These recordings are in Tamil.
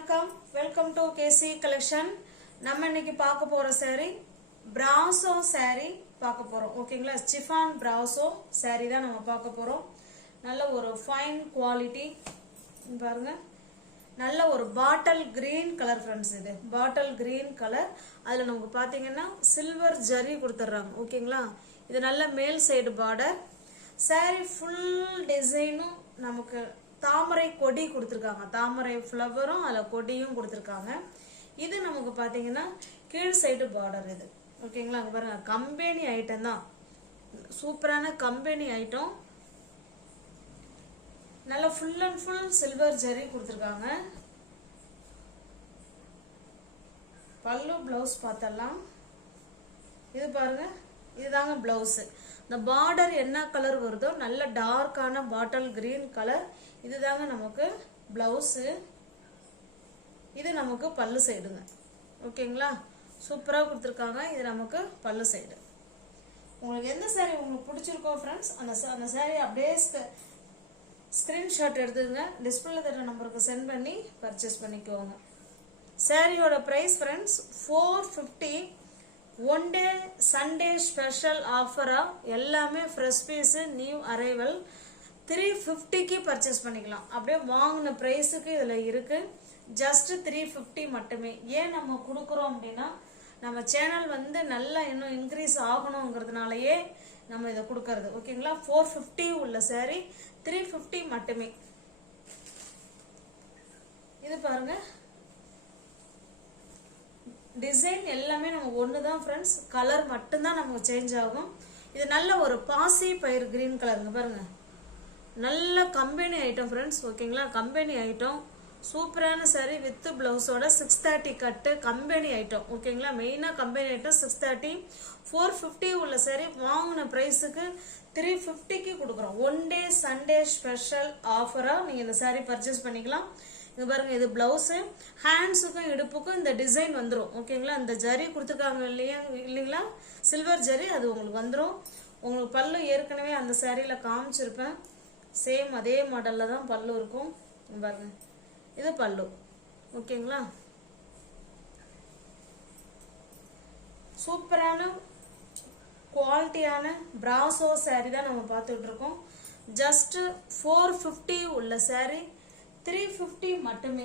வணக்கம், வெல்கம் டு கேசி கலெக்ஷன். நம்ம இன்னைக்கு பார்க்க போற saree பிராசோ saree பார்க்க போறோம். ஓகேங்களா, சிஃபான் பிராசோ saree தான் நம்ம பார்க்க போறோம். நல்ல ஒரு ஃபைன் குவாலிட்டி பாருங்க. நல்ல ஒரு பாட்டில் கிரீன் கலர் ஃப்ரெண்ட்ஸ். இது பாட்டில் கிரீன் கலர். அதுல நமக்கு பாத்தீங்கன்னா சில்வர் ஜரி கொடுத்துட்றாங்க. ஓகேங்களா, இது நல்ல மேல் சைடு பார்டர். saree ஃபுல் டிசைனும் நமக்கு தாமரை கொடி கொடுத்துருக்காங்க. தாமரை ஃப்ளவரும் அதில் கொடியும் கொடுத்துருக்காங்க. இது நமக்கு பார்த்தீங்கன்னா கீழ் சைடு பார்டர். இது ஓகேங்களா, அங்கே பாருங்க, கம்பெனி ஐட்டம் தான், சூப்பரான கம்பெனி ஐட்டம். நல்லா full and full silver zari கொடுத்துருக்காங்க. பல்லு பிளவுஸ் பார்த்தலாம். இது பாருங்க, இதுதாங்க பிளவுஸ். இந்த பார்டர் என்ன கலர் வருதோ நல்ல டார்க்கான பாட்டில் கிரீன் கலர். இதுதாங்க நமக்கு பிளவுஸ். இது நமக்கு பல்லு சைடுங்க. ஓகேங்களா, சூப்பராக கொடுத்துருக்காங்க. இது நமக்கு பல்லு சைடு. உங்களுக்கு எந்த saree உங்களுக்கு பிடிச்சிருக்கோ ஃப்ரெண்ட்ஸ், அந்த saree அப்படியே ஸ்கிரீன்ஷாட் எடுத்துங்க, டிஸ்பிளேல தர நம்பருக்கு சென்ட் பண்ணி பர்ச்சேஸ் பண்ணிக்கோங்க. சாரியோட price friends 450. One day Sunday special ஆஃபரா எல்லாமே ஃப்ரெஷ் பீஸ், நியூ அரைவல். 350க்கு பர்ச்சேஸ் பண்ணிக்கலாம். அப்படியே வாங்கின ப்ரைஸுக்கு இதில் இருக்கு. ஜஸ்ட் 350 மட்டுமே. ஏன் நம்ம கொடுக்குறோம் அப்படின்னா, நம்ம சேனல் வந்து நல்லா இன்னும் இன்க்ரீஸ் ஆகணுங்கிறதுனாலயே நம்ம இதை கொடுக்கறது. ஓகேங்களா, 450 உள்ள saree 350 மட்டுமே. இது பாருங்க, டிசைன் எல்லாமே நம்ம ஒன்று தான் ஃப்ரெண்ட்ஸ், கலர் மட்டும்தான் நமக்கு சேஞ்ச் ஆகும். இது நல்ல ஒரு பாசி பயிர் கிரீன் கலருங்க பாருங்க. நல்ல கம்பெனி ஐட்டம் ஃப்ரெண்ட்ஸ். ஓகேங்களா, கம்பெனி ஐட்டம், சூப்பரான saree வித் பிளவுஸோட 630 கட்டு கம்பெனி ஐட்டம். ஓகேங்களா, மெயினாக கம்பெனி ஐட்டம் 630. 450 உள்ள saree வாங்கின ப்ரைஸுக்கு 350க்கு கொடுக்குறோம். ஒன் டே சண்டே ஸ்பெஷல் ஆஃபராக நீங்கள் இந்த saree பர்ச்சேஸ் பண்ணிக்கலாம். இது பாருங்க, இது பிளவுஸு. ஹேண்ட்ஸுக்கும் இடுப்புக்கும் இந்த டிசைன் வந்துடும். ஓகேங்களா, இந்த ஜரி கொடுத்துருக்காங்க இல்லைங்களா, சில்வர் ஜரி, அது உங்களுக்கு வந்துடும். உங்களுக்கு பல்லு ஏற்கனவே அந்த சாரியில் காமிச்சிருப்பேன். சேம் அதே மாடலில் தான் பல்லு இருக்கும். பாருங்க, இது பல்லு. ஓகேங்களா, சூப்பரான குவாலிட்டியான பிராசோ saree தான் நம்ம பார்த்துட்டு இருக்கோம். ஜஸ்ட் 450 உள்ள saree 350 மட்டுமே.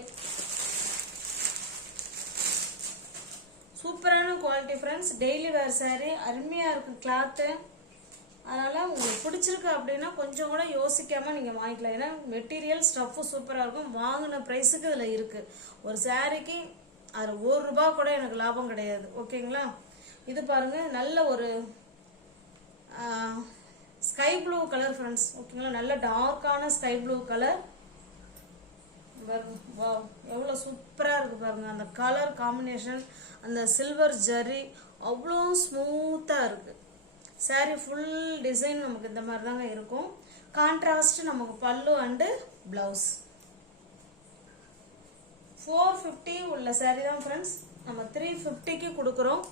சூப்பரான குவாலிட்டி ஃப்ரெண்ட்ஸ். டெய்லி வேர் saree, அருமையா இருக்கும் கிளாத்து. அதனால உங்களுக்கு பிடிச்சிருக்கு அப்படின்னா கொஞ்சம் கூட யோசிக்காம நீங்க வாங்கிக்கலாம். ஏன்னா மெட்டீரியல் ஸ்டஃப் சூப்பரா இருக்கும். வாங்கின பிரைஸுக்கு இதுல இருக்கு. ஒரு சாரிக்கு அது ₹1 கூட எனக்கு லாபம் கிடையாது. ஓகேங்களா, இது பாருங்க, நல்ல ஒரு ஸ்கை ப்ளூ கலர் ஃப்ரெண்ட்ஸ். ஓகேங்களா, நல்ல டார்க்கான ஸ்கை ப்ளூ கலர். எவ்வளோ சூப்பராக இருக்கு பாருங்க. அந்த கலர் காம்பினேஷன், அந்த சில்வர் ஜரி அவ்வளோ ஸ்மூத்தாக இருக்கு. saree ஃபுல் டிசைன் நமக்கு இந்த மாதிரி தாங்க இருக்கும். கான்ட்ராஸ்ட் நமக்கு பல்லு அண்டு பிளவுஸ். 450 உள்ள saree தான் ஃப்ரெண்ட்ஸ் நம்ம 350க்கு கொடுக்குறோம்.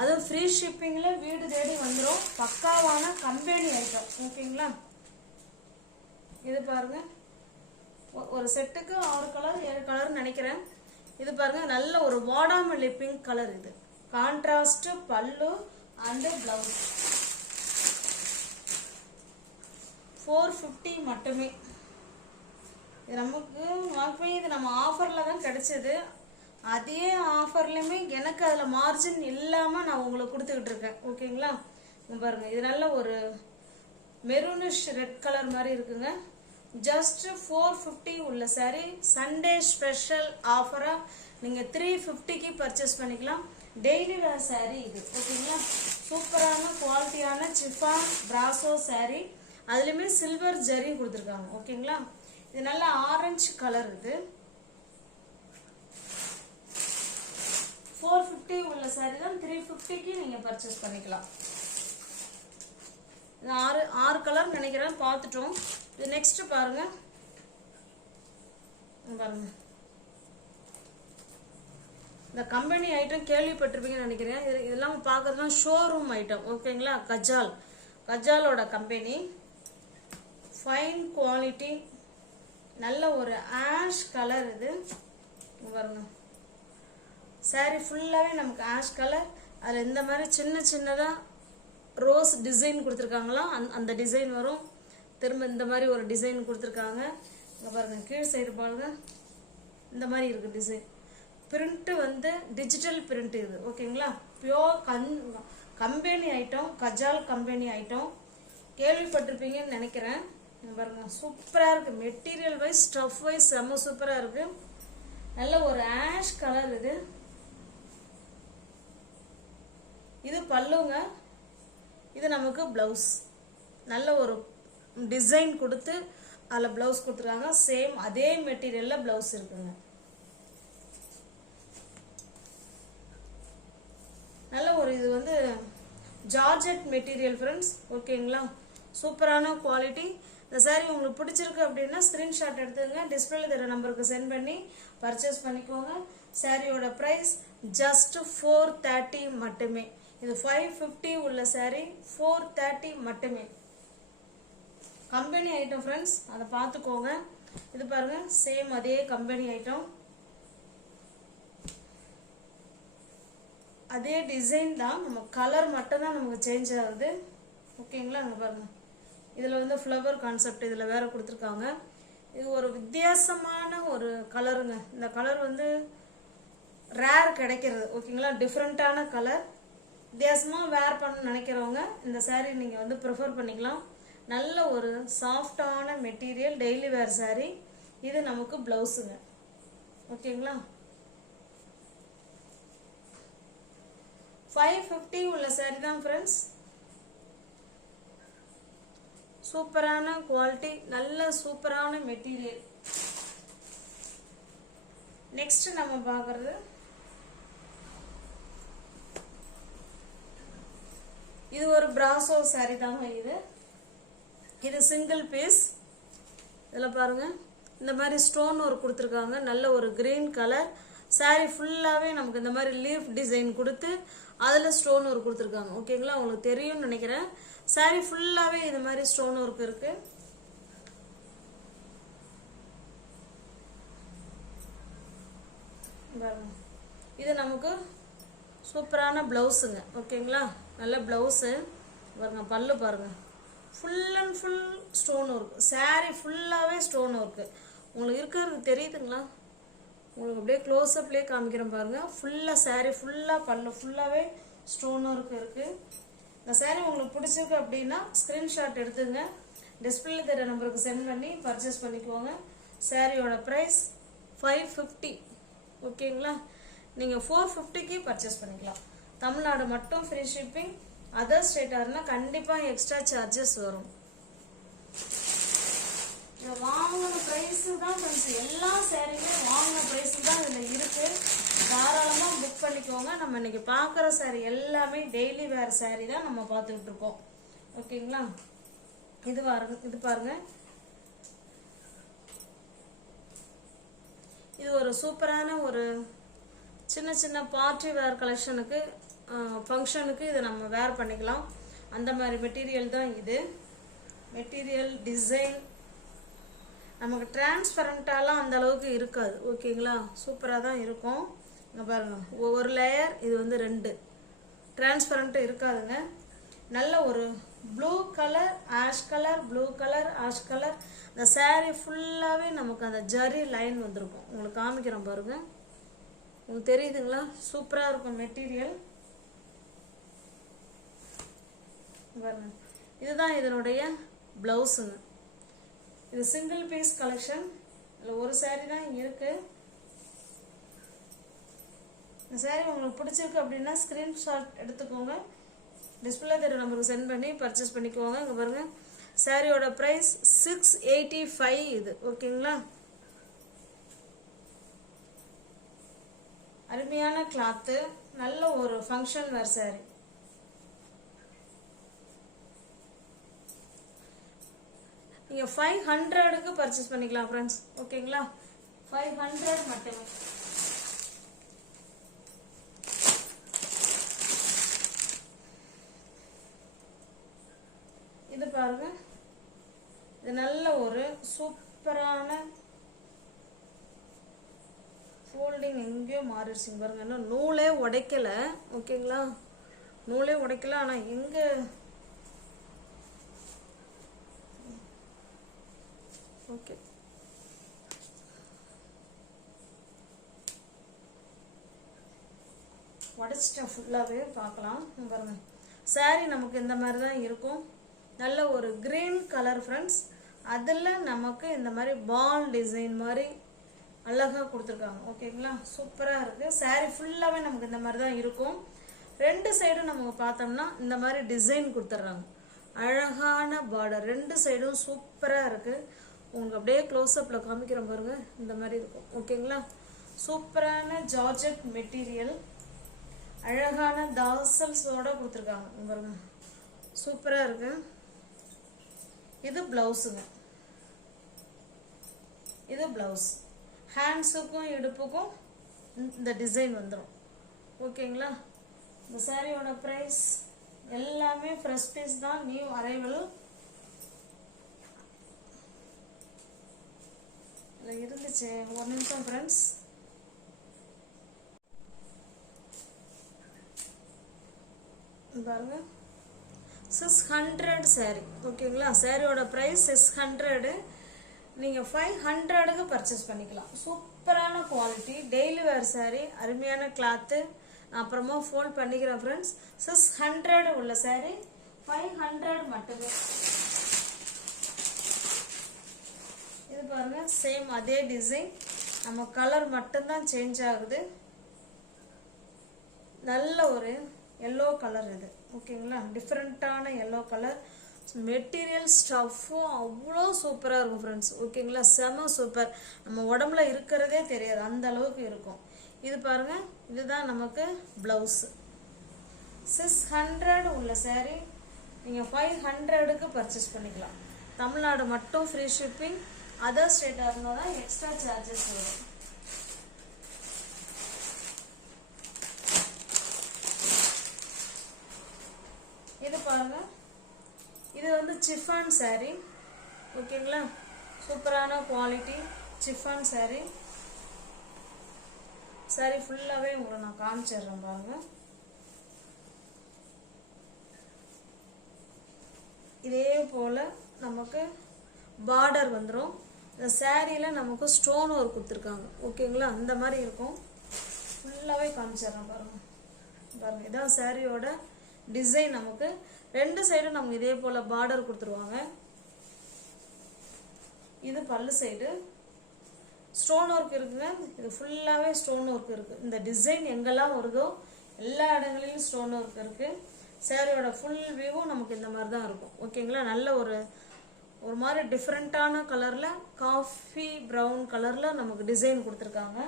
அதுவும் ஃப்ரீ ஷிப்பிங்கில் வீடு தேடி வந்துடும். பக்காவான கம்பெனி ஐட்டம். ஓகேங்களா, இது பாருங்க, ஒரு செட்டுக்கு 6 கலர் 7 கலர் நினைக்கிறேன். இது பாருங்க, நல்ல ஒரு வாடாமல்லி பிங்க் கலர். இது கான்ட்ராஸ்ட் பல்லு அண்ட் பிளவுஸ். 450 மட்டுமே. இது நமக்கு இது நம்ம ஆஃபர்ல தான் கிடைச்சது. அதே ஆஃபர்லயுமே எனக்கு அதுல மார்ஜின் இல்லாம நான் உங்களுக்கு கொடுத்துக்கிட்டு இருக்கேன். ஓகேங்களா, பாருங்க, இது நல்ல ஒரு மெரூனிஷ் ரெட் கலர் மாதிரி இருக்குங்க. ஜஸ்ட் 450 உள்ள saree சண்டே ஸ்பெஷல் ஆஃபரா நீங்க 350க்கு பர்ச்சேஸ் பண்ணிக்கலாம். டெய்லி வேர் saree இது. ஓகேங்களா, சூப்பரான குவாலிட்டியான சிஃபான் பிராசோ saree. அதுலயுமே சில்வர் ஜரி கொடுத்துருக்காங்க. ஓகேங்களா, இது நல்ல ஆரஞ்சு கலர். இது 450 உள்ள saree தான் 350க்கு நீங்க பர்ச்சேஸ் பண்ணிக்கலாம். ஆறு கலர் நினைக்கிறேன், பார்த்துட்டோம். இது நெக்ஸ்ட் பாருங்க. பாருங்க, இந்த கம்பெனி ஐட்டம் கேள்விப்பட்டிருப்பீங்கன்னு நினைக்கிறேன். இதெல்லாம் பார்க்கறதுலாம் ஷோரூம் ஐட்டம். ஓகேங்களா, கஜாலோட கம்பெனி. ஃபைன் குவாலிட்டி, நல்ல ஒரு ஆஷ் கலர். இது பாருங்க saree ஃபுல்லாவே நமக்கு ஆஷ் கலர். அதில் இந்த மாதிரி சின்ன சின்னதாக ரோஸ் டிசைன் கொடுத்துருக்காங்களா, அந்த டிசைன் வரும். திரும்ப இந்த மாதிரி ஒரு டிசைன் கொடுத்துருக்காங்க. இங்கே பாருங்கள் கீழ் சைடு பாருங்க இந்த மாதிரி இருக்குது டிசைன். பிரிண்ட்டு வந்து டிஜிட்டல் பிரிண்ட் இது. ஓகேங்களா, pure company item, Kajal company item. கேள்விப்பட்டிருப்பீங்கன்னு நினைக்கிறேன். பாருங்க சூப்பராக இருக்குது. மெட்டீரியல் வைஸ் ஸ்டஃப் வைஸ் செம்ம சூப்பராக இருக்குது. நல்ல ஒரு ஆஷ் கலர் இது. இது பல்லுங்க. இது நமக்கு ப்ளவுஸ். நல்ல ஒரு டிசைன் கொடுத்து அதில் ப்ளவுஸ் கொடுத்துருக்காங்க. சேம் அதே மெட்டீரியலில் ப்ளவுஸ் இருக்குங்க. நல்ல ஒரு இது வந்து ஜார்ஜெட் மெட்டீரியல் ஃப்ரெண்ட்ஸ். ஓகேங்களா, சூப்பரான குவாலிட்டி. இந்த சாரீ உங்களுக்கு பிடிச்சிருக்கு அப்படின்னா ஸ்க்ரீன்ஷாட் எடுத்துங்க. டிஸ்பிளேல தர நம்பருக்கு சென்ட் பண்ணி பர்ச்சேஸ் பண்ணிக்கோங்க. சாரியோட ப்ரைஸ் ஜஸ்ட் 430 மட்டுமே. இது 550 உள்ள சாரீ 430 மட்டுமே. கம்பெனி ஐட்டம் ஃப்ரெண்ட்ஸ், அதை பார்த்துக்கோங்க. இது பாருங்க சேம் அதே கம்பெனி ஐட்டம், அதே டிசைன் தான். நம்ம கலர் மட்டும் தான் நமக்கு சேஞ்ச் ஆகுது. ஓகேங்களா, அங்கே பாருங்க இதில் வந்து ஃப்ளவர் கான்செப்ட் இதில் வேற கொடுத்துருக்காங்க. இது ஒரு வித்தியாசமான ஒரு கலருங்க. இந்த கலர் வந்து ரேர் கிடைக்கிறது. ஓகேங்களா, டிஃப்ரெண்ட்டான கலர். வித்தியாசமாக வேர் பண்ண நினைக்கிறவங்க இந்த சாரீ நீங்கள் வந்து ப்ரிஃபர் பண்ணிக்கலாம். நல்ல ஒரு சாஃப்டான மெட்டீரியல், டெய்லி வேர் சாரீ. இது நமக்கு ப்ளவுஸுங்க. ஓகேங்களா, 550 உள்ள சாரீ தான் ஃப்ரெண்ட்ஸ். சூப்பரான குவாலிட்டி, நல்ல சூப்பரான மெட்டீரியல். நெக்ஸ்ட் நம்ம பார்க்கறது இது ஒரு பிராசோ சாரீ தாங்க. இது சிங்கிள் பீஸ். இதில் பாருங்க இந்த மாதிரி ஸ்டோன் ஒர்க் கொடுத்துருக்காங்க. நல்ல ஒரு கிரீன் கலர். சாரீ ஃபுல்லாகவே நமக்கு இந்த மாதிரி லீஃப் டிசைன் கொடுத்து அதில் ஸ்டோன் ஒர்க் கொடுத்துருக்காங்க. ஓகேங்களா, உங்களுக்கு தெரியும்னு நினைக்கிறேன். சாரீ ஃபுல்லாகவே இது மாதிரி ஸ்டோன் ஒர்க் இருக்கு. இது நமக்கு சூப்பரான பிளவுஸுங்க. ஓகேங்களா, நல்ல பிளவுஸு. பாருங்க பல்லு பாருங்க, full and full stone work. Sari ஃபுல்லாகவே ஸ்டோன் ஒர்க்கு. உங்களுக்கு இருக்கிறது தெரியுதுங்களா? உங்களுக்கு அப்படியே க்ளோஸ்அப்லேயே காமிக்கிறேன் பாருங்கள். ஃபுல்லாக சாரீ ஃபுல்லாக பல்லு ஃபுல்லாகவே ஸ்டோன் ஒர்க் இருக்குது. இந்த சாரீ உங்களுக்கு பிடிச்சிருக்கு அப்படின்னா ஸ்க்ரீன்ஷாட் எடுத்துங்க. டிஸ்பிளேல தர நம்பருக்கு சென்ட் பண்ணி பர்ச்சேஸ் பண்ணிக்கோங்க. சாரியோட ப்ரைஸ் 550. ஓகேங்களா, நீங்கள் 450க்கு பர்ச்சேஸ் பண்ணிக்கலாம். தமிழ்நாடு மட்டும் ஃப்ரீ ஷிப்பிங். அதர் ஸ்டேட்டாக இருந்தால் கண்டிப்பாக எக்ஸ்ட்ரா சார்ஜஸ் வரும். வாங்கின ப்ரைஸு தான் ஃப்ரெண்ட்ஸ். எல்லா சாரியுமே வாங்கின ப்ரைஸு தான் இதில் இருக்குது. தாராளமாக புக் பண்ணிக்கோங்க. நம்ம இன்னைக்கு பார்க்குற சாரி எல்லாமே டெய்லி வேர் சாரி தான் நம்ம பார்த்துக்கிட்டு இருக்கோம். ஓகேங்களா, இது பாருங்க. இது ஒரு சூப்பரான ஒரு சின்ன சின்ன பார்ட்டி வேர் கலெக்ஷனுக்கு, ஃபங்க்ஷனுக்கு இதை நம்ம வேர் பண்ணிக்கலாம். அந்த மாதிரி மெட்டீரியல் தான் இது. மெட்டீரியல் டிசைன் நமக்கு டிரான்ஸ்பரண்டாலாம் அந்த அளவுக்கு இருக்காது. ஓகேங்களா, சூப்பராக தான் இருக்கும். இங்கே பாருங்கள், ஒரு லேயர், இது வந்து 2 டிரான்ஸ்பரண்ட்டு இருக்காதுங்க. நல்ல ஒரு blue colour, ash colour, blue colour, ash colour. இந்த சாரீ ஃபுல்லாகவே நமக்கு அந்த ஜரி லைன் வந்திருக்கும். உங்களுக்கு காமிக்கிறேன் பாருங்க, உங்களுக்கு தெரியுதுங்களா? சூப்பராக இருக்கும் மெட்டீரியல். பாருங்க, இதுதான் இதனுடைய ப்ளவுஸுங்க. இது சிங்கிள் பீஸ் கலெக்ஷன். இதில் ஒரு சாரீ தான் இருக்கு. இந்த சாரீ உங்களுக்கு பிடிச்சிருக்கு அப்படின்னா ஸ்க்ரீன்ஷாட் எடுத்துக்கோங்க. டிஸ்பிளே தெரிய நம்பருக்கு சென்ட் பண்ணி பர்ச்சேஸ் பண்ணிக்கோங்க. இங்கே பாருங்க, சாரியோட ப்ரைஸ் 685 இது. ஓகேங்களா, அருமையான கிளாத்து, நல்ல ஒரு ஃபங்க்ஷன் வேர் சாரீ. நீங்கள் 500க்கு பர்ச்சேஸ் பண்ணிக்கலாம் ஃப்ரெண்ட்ஸ். ஓகேங்களா, 500 மட்டுமே. இது பாருங்க, இது நல்ல ஒரு சூப்பரான ஃபுல் மாறிடுச்சுங்க பாருங்க. இன்னும் நூலே உடைக்கல. ஓகேங்களா, நூலே உடைக்கல. ஆனால் எங்கே ஓகே உடைச்சிட்டேன் ஃபுல்லாகவே. பார்க்கலாம் பாருங்க. சாரீ நமக்கு இந்த மாதிரி தான் இருக்கும். நல்ல ஒரு கிரீன் கலர் ஃப்ரெண்ட்ஸ். அதில் நமக்கு இந்த மாதிரி பால் டிசைன் மாதிரி அழகாக கொடுத்துருக்காங்க. ஓகேங்களா, சூப்பராக இருக்குது. சாரீ ஃபுல்லாகவே நமக்கு இந்த மாதிரி தான் இருக்கும். ரெண்டு சைடும் நம்ம பார்த்தோம்னா இந்த மாதிரி டிசைன் கொடுத்துட்றாங்க. அழகான பார்டர், ரெண்டு சைடும் சூப்பராக இருக்குது. உங்களுக்கு அப்படியே க்ளோஸ்அப்பில் காமிக்கிற பாருங்க, இந்த மாதிரி இருக்கும். ஓகேங்களா, சூப்பரான ஜார்ஜெட் மெட்டீரியல், அழகான தாசல்ஸோட கொடுத்துருக்காங்க பாருங்க, சூப்பராக இருக்கு. இது பிளவுஸுங்க, இது பிளவுஸ். ஹேண்ட்ஸுக்கும் இடுப்புக்கும் இந்த டிசைன் வந்துடும். ஓகேங்களா, இந்த சாரியோட ப்ரைஸ் எல்லாமே ஃப்ரெஷ் பீஸ் தான், நியூ அரைவல். இருந்துச்சு. ஒரு நிமிஷம் ஃப்ரெண்ட்ஸ். பாருங்க, 600 சாரி. ஓகேங்களா, சாரியோட ப்ரைஸ் 600. நீங்கள் 500க்கு பர்ச்சேஸ் பண்ணிக்கலாம். சூப்பரான குவாலிட்டி, டெய்லி வேர் சாரி, அருமையான கிளாத்து. அப்புறமா ஃபோல்ட் பண்ணிக்கிறேன் ஃப்ரெண்ட்ஸ். 600 உள்ள சாரி 500 மட்டுமே. இது பாருங்க, சேம் அதே டிசைன், நம்ம கலர் மட்டும்தான் சேஞ்ச் ஆகுது. நல்ல ஒரு எல்லோ கலர் இது. ஓகேங்களா, டிஃப்ரெண்ட்டான எல்லோ கலர். மெட்டீரியல் ஸ்டஃப்பும் அவ்வளோ சூப்பராக இருக்கும் ஃப்ரெண்ட்ஸ். ஓகேங்களா, செம சூப்பர். நம்ம உடம்புல இருக்கிறதே தெரியாது, அந்த அளவுக்கு இருக்கும். இது பாருங்க, இதுதான் நமக்கு பிளவுஸ். 600 உள்ள சாரி நீங்கள் 500க்கு பர்ச்சேஸ் பண்ணிக்கலாம். தமிழ்நாடு மட்டும் ஃப்ரீ ஷிப்பிங். அதர் ஸ்டேட்டாக இருந்தால் தான் எக்ஸ்ட்ரா சார்ஜஸ் வரும். இது பாருங்க, இது வந்து சிஃபான் சாரி. ஓகேங்களா, சூப்பரான குவாலிட்டி சிஃபான் சாரி. சாரி ஃபுல்லாகவே உங்களை நான் காமிச்சிடுறேன் பாருங்க. இதே போல் நமக்கு பார்டர் வந்துடும். இந்த சாரியில் நமக்கு ஸ்டோன் ஒர்க் கொடுத்துருக்காங்க. ஓகேங்களா, அந்த மாதிரி இருக்கும். ஃபுல்லாகவே காமிச்சிடுறேன் பாருங்க. பாருங்க, இதான் சாரியோட டிசைன். நமக்கு ரெண்டு சைடும் நமக்கு இதே போல் பார்டர் கொடுத்துருவாங்க. இது பல்லு சைடு ஸ்டோன் ஒர்க் இருக்குங்க. இது ஃபுல்லாகவே ஸ்டோன் ஒர்க் இருக்குது. இந்த டிசைன் எங்கெல்லாம் வருதோ எல்லா இடங்களிலும் ஸ்டோன் ஒர்க் இருக்குது. சாரியோட ஃபுல் வியூவும் நமக்கு இந்த மாதிரி தான் இருக்கும். ஓகேங்களா, நல்ல ஒரு மாதிரி டிஃப்ரெண்ட்டான கலரில், காஃபி ப்ரௌன் கலரில் நமக்கு டிசைன் கொடுத்துருக்காங்க.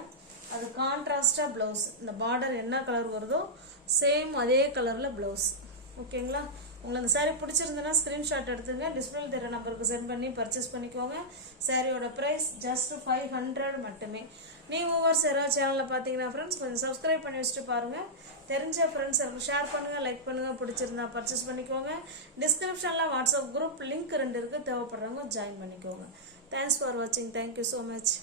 அது கான்ட்ராஸ்டாக ப்ளவுஸ். இந்த பார்டர் என்ன கலர் வருதோ சேம் அதே கலரில் ப்ளவுஸ். ஓகேங்களா, உங்களுக்கு அந்த சாரீ பிடிச்சிருந்ததுன்னா ஸ்க்ரீன்ஷாட் எடுத்துங்க. டிஸ்பிளே தெரிய நம்பருக்கு சென்ட் பண்ணி பர்ச்சேஸ் பண்ணிக்கோங்க. சாரியோட ப்ரைஸ் ஜஸ்ட் 500 மட்டுமே. நீங்கள் ஒவ்வொரு சேனலில் பார்த்தீங்கன்னா ஃப்ரெண்ட்ஸ் கொஞ்சம் சப்ஸ்கிரைப் பண்ணி வச்சுட்டு பாருங்கள். தெரிஞ்ச ஃப்ரெண்ட்ஸ் ஷேர் பண்ணுங்கள், லைக் பண்ணுங்கள். பிடிச்சிருந்தா பர்ச்சேஸ் பண்ணிக்கோங்க. டிஸ்கிரிப்ஷனில் வாட்ஸ்அப் குரூப் லிங்க் 2 இருக்குது. தேவைப்படுறவங்க ஜாயின் பண்ணிக்கோங்க. தேங்க்ஸ் ஃபார் வாட்சிங். Thank you so much.